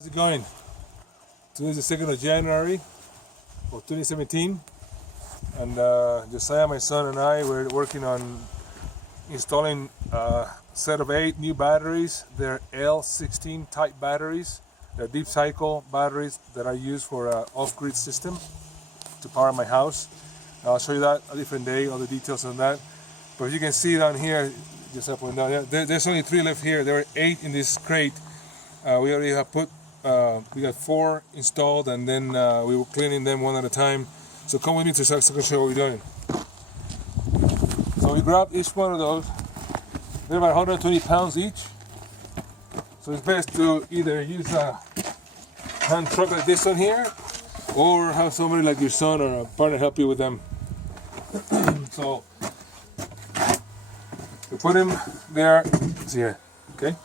How's it going? Today is the 2nd of January of 2017, and Josiah, my son, and I were working on installing a set of 8 new batteries. They're L16 type batteries. They're deep cycle batteries that I use for an off-grid system to power my house. I'll show you that a different day, all the details on that. But as you can see down here, just up and down here, there's only 3 left here. There were 8 in this crate. We already have put we got 4 installed, and then we were cleaning them one at a time. So come with me so I can show you what we're doing. So we grabbed each one of those. They're about 120 pounds each. So it's best to either use a hand truck like this one here, or have somebody like your son or a partner help you with them. So we put them there. See here, okay?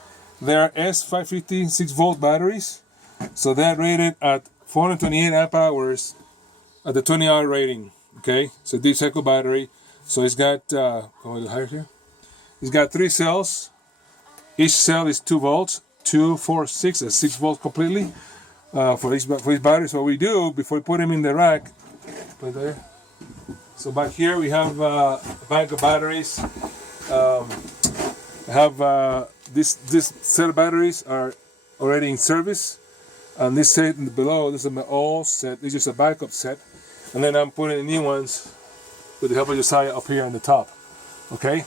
They're S-550 6-volt batteries. So they're rated at 428 amp hours at the 20-hour rating. Okay, so deep cycle battery. So it's got come a little higher here. It's got 3 cells. Each cell is 2 volts. 2, 4, 6, 6 volts completely for each battery. So what we do before we put them in the rack, put there. So back here we have a bank of batteries. I have this set of batteries are already in service, and this set below, this is my old set. This is just a backup set, and then I'm putting new ones with the help of Josiah up here on the top. Okay,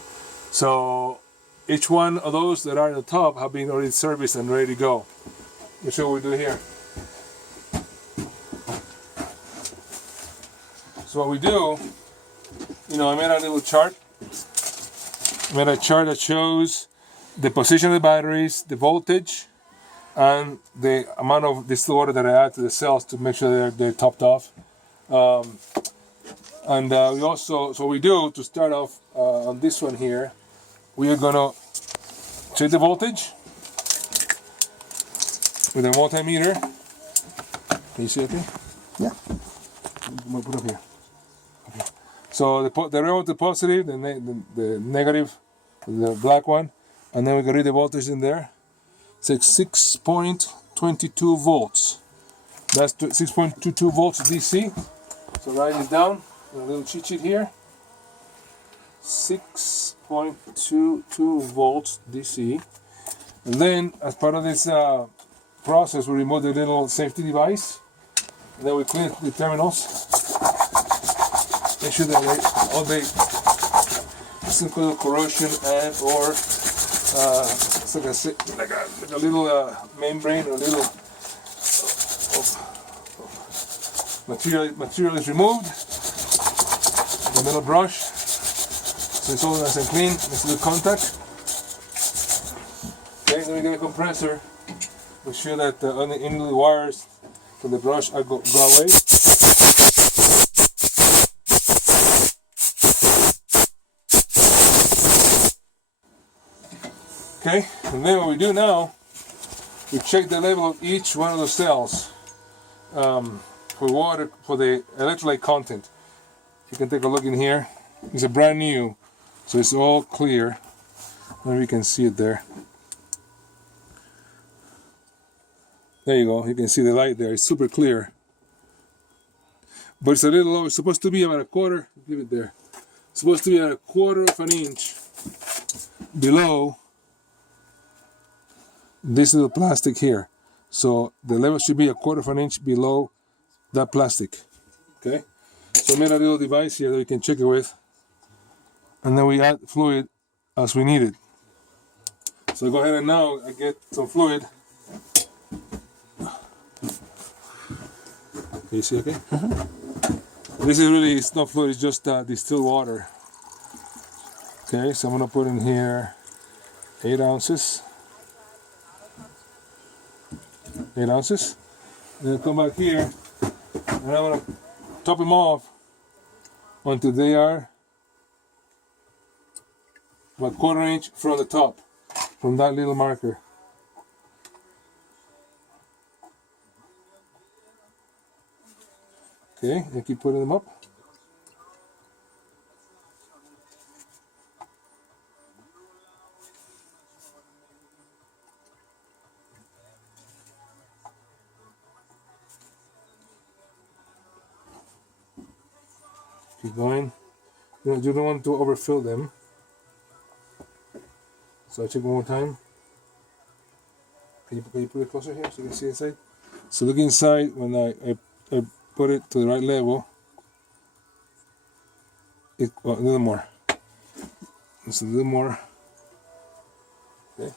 so each one of those that are on the top have been already serviced and ready to go. Let me show you what we do here. So what we do, I made a little chart. I made a chart that shows the position of the batteries, the voltage, and the amount of distilled water that I add to the cells to make sure they're topped off. And we also, so we do to start off on this one here, we are gonna check the voltage with a multimeter. Can you see it? Okay? Yeah. I'm gonna put it up here. Okay. So the red with the positive, the negative, the black one. And then we can read the voltage in there. It's like 6.22 volts. That's 6.22 volts DC. So write this down. A little cheat sheet here. 6.22 volts DC. And then, as part of this process, we remove the little safety device. And then we clean the terminals. Make sure that all the simple corrosion and or it's like a little membrane or a little material is removed. The metal brush, so it's all nice and clean. Let's do contact. Okay, then we get a compressor. Make sure that any little wires from the brush go away. Okay, and then what we do now, we check the level of each one of the cells for water, for the electrolyte content. You can take a look in here. It's a brand new, so it's all clear. Maybe you can see it there. There you go. You can see the light there. It's super clear. But it's a little low. It's supposed to be about a quarter. Leave it there. It's supposed to be at a quarter of an inch below this little plastic here. So the level should be a quarter of an inch below that plastic. Okay? So I made a little device here that you can check it with. And then we add fluid as we need it. So go ahead and now I get some fluid. Can you see okay? This is really, it's not fluid, it's just distilled water. Okay, so I'm gonna put in here 8 ounces. 8 ounces. And then come back here and I'm gonna top them off until they are about a quarter inch from the top, from that little marker. Okay, and keep putting them up. Keep going. You don't want to overfill them. So I check one more time. Can you put it closer here so you can see inside? So look inside when I put it to the right level. A little more. Just a little more. Okay.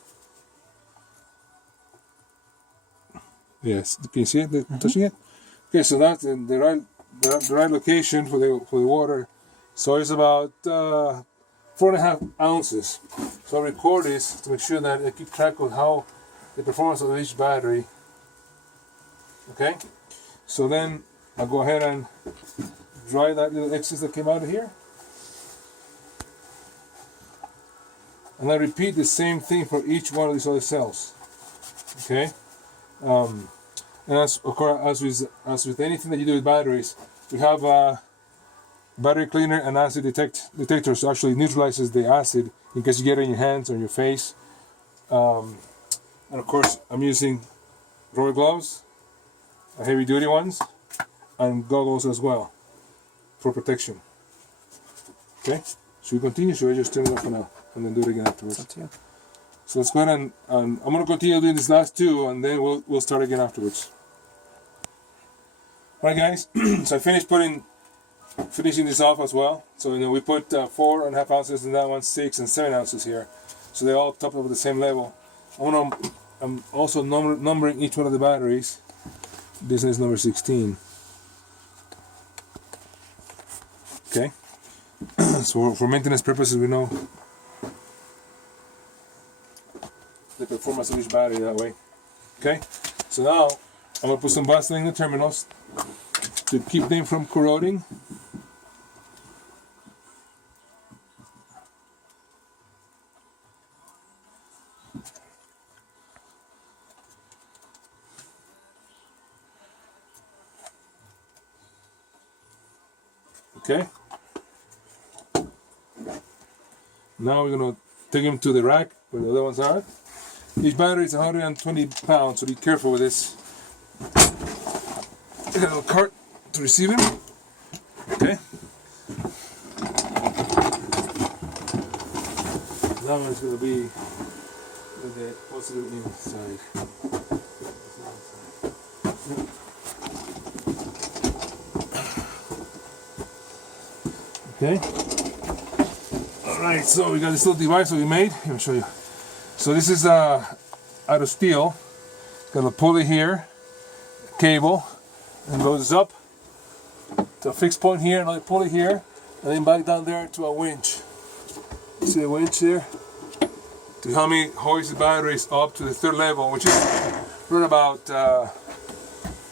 Yes, can you see it? Touching it? Okay, so that's the right location for the water. So it's about 4.5 ounces. So I record this to make sure that I keep track of how the performance of each battery. Okay, so then I'll go ahead and dry that little excess that came out of here, and I repeat the same thing for each one of these other cells. Okay, and as with anything that you do with batteries, we have a battery cleaner and acid detector, so actually neutralizes the acid in case you get it in your hands or your face. And of course, I'm using rubber gloves, heavy duty ones, and goggles as well for protection. Okay, should we continue? Should I just turn it off for now and then do it again afterwards? So let's go ahead and I'm going to continue doing these last two, and then we'll start again afterwards. Alright guys, so I finished finishing this off as well. So we put 4.5 ounces in that one, 6 and 7 ounces here. So they're all topped up at the same level. I'm also numbering each one of the batteries. This is number 16. Okay. So for maintenance purposes, we know the performance of each battery that way. Okay. So now I'm going to put some Vaseline in the terminals to keep them from corroding. Okay. Now we're going to take them to the rack where the other ones are. Each battery is 120 pounds, so be careful with this. A little cart to receive them. Okay. That one's going to be with the positive inside. Okay. Alright, so we got this little device that we made. Let me show you. So this is out of steel. Got a pulley here, cable, and goes up to a fixed point here, another pulley here, and then back down there to a winch. See the winch there? To help me hoist the batteries up to the third level, which is right about,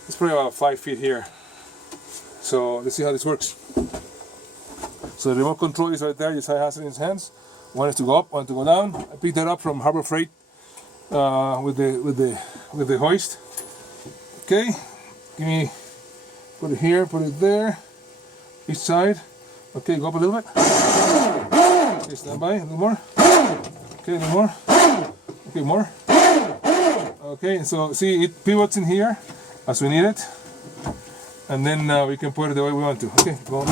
it's probably about 5 feet here. So let's see how this works. So the remote control is right there. Josiah has it in his hands. One is to go up, one to go down. I picked that up from Harbor Freight with the hoist. Okay, put it here, put it there, each side. Okay, go up a little bit. Okay, stand by, a little more. Okay, a little more. Okay, more. Okay, so see, it pivots in here as we need it, and then we can put it the way we want to. Okay, go on.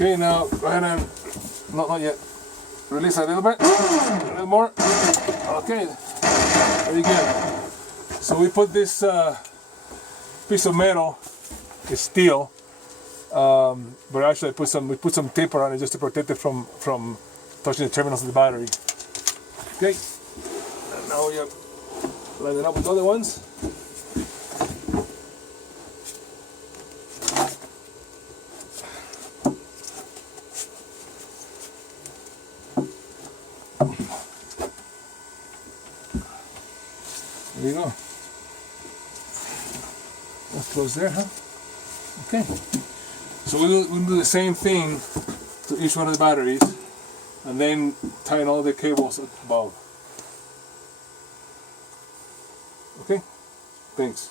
Okay, now go ahead and, not yet, release a little bit, a little more. Okay, very good. So we put this piece of metal, it's steel, but actually we put some tape around it just to protect it from touching the terminals of the battery. Okay, and now we line it up with other ones. There you go. That's close there, huh? Okay. So we'll do the same thing to each one of the batteries, and then tighten all the cables above. Okay, thanks.